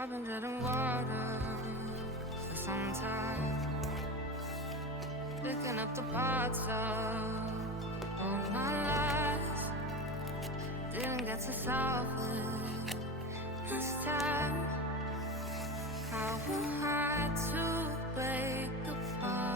I've been treading water for some time, picking up the parts of all my lies. Didn't get to solve it this time. How am I to break apart?